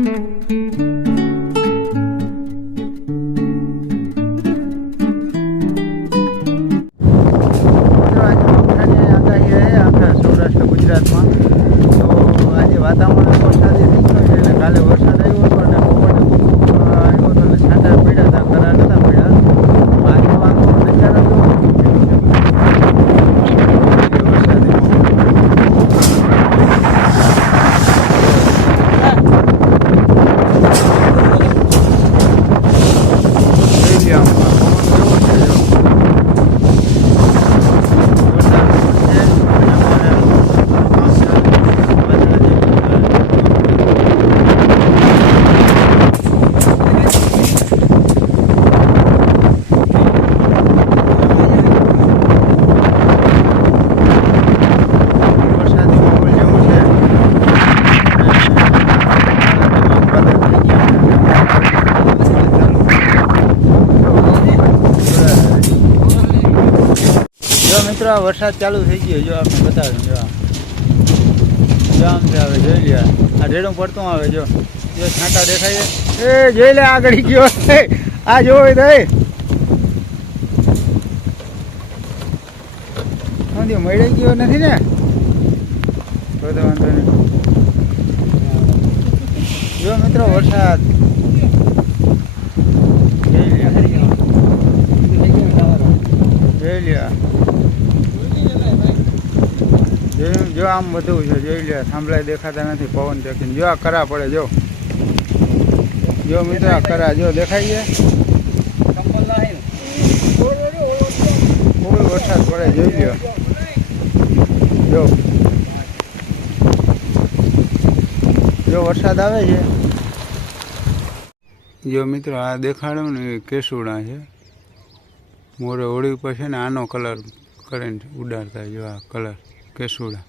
સૌરાષ્ટ્ર ગુજરાતમાં તો આજે વાતાવરણ વરસાદી થઈ ગયું છે એટલે કાલે વરસાદ આવ્યો હતો અને બપોરે આવ્યો હતો એટલે છાંટા પડ્યા હતા, કરા નહોતા પડ્યા. આજનો આખો નજારો વરસાદ ચાલુ થઈ ગયો. જો આપણે બતાવ્યું જો આમ છે. હવે જોઈ લે આ રેડું પડતું આવે. જો છાંટા દેખાય છે. એ જોઈ લે આગળ ગયો. આ જોઈ દે મળી ગયો નથી ને તો વાંધો નહીં. જો મિત્રો વરસાદ જોઈ લે જો આમ બધું છે. જોઈ લે થાંભલાય દેખાતા નથી પવન દેખીને. જો આ કરા પડે. જો મિત્રો આ કરા જો દેખાય છે. ફૂલ વરસાદ પડે. જોઈ લ્યો જો વરસાદ આવે છે. જો મિત્રો આ દેખાડ્યું ને એ કેસુડા છે. મોરે હોળી ઉપર છે ને આનો કલર કરીને ઉડાડતા. જો આ કલર કેસુડા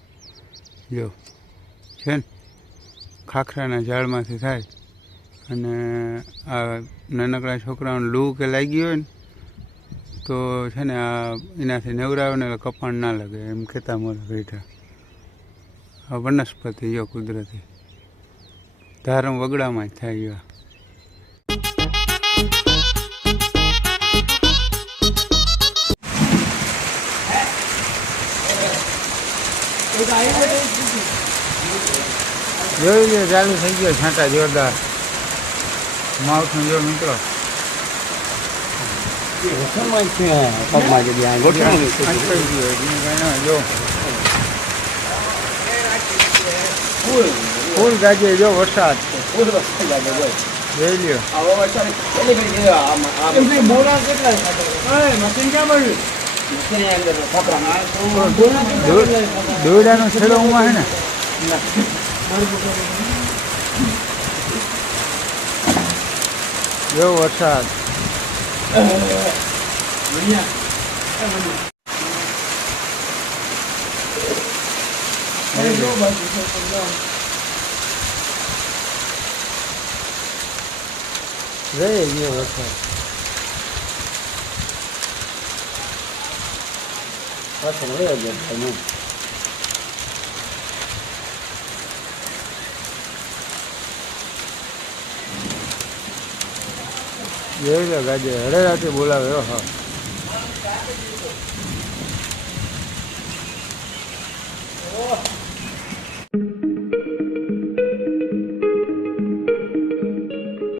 જો છે ને ખાખરાના ઝાડમાંથી થાય. અને આ નાનકડા છોકરાઓને લૂ કે લાગી હોય ને તો છે ને આ એનાથી નવરાવે ને કપાણ ના લાગે એમ કહેતા મોરા બેઠા. આ વનસ્પતિ જો કુદરતી ધારમ વગડામાં જ થાય. જોઈ લે ચાલુ થઈ ગયો છાંટા જોરદાર માવઠું. જો મિત્રો ફૂલ ગાજે. જો વરસાદ જોઈ લ્યો. દોરડાનો છેડો ઉમાં હે ને. જો વરસાદ રે વરસાદ જોઈ લો ગાજે હડે રાતે બોલાવે. હા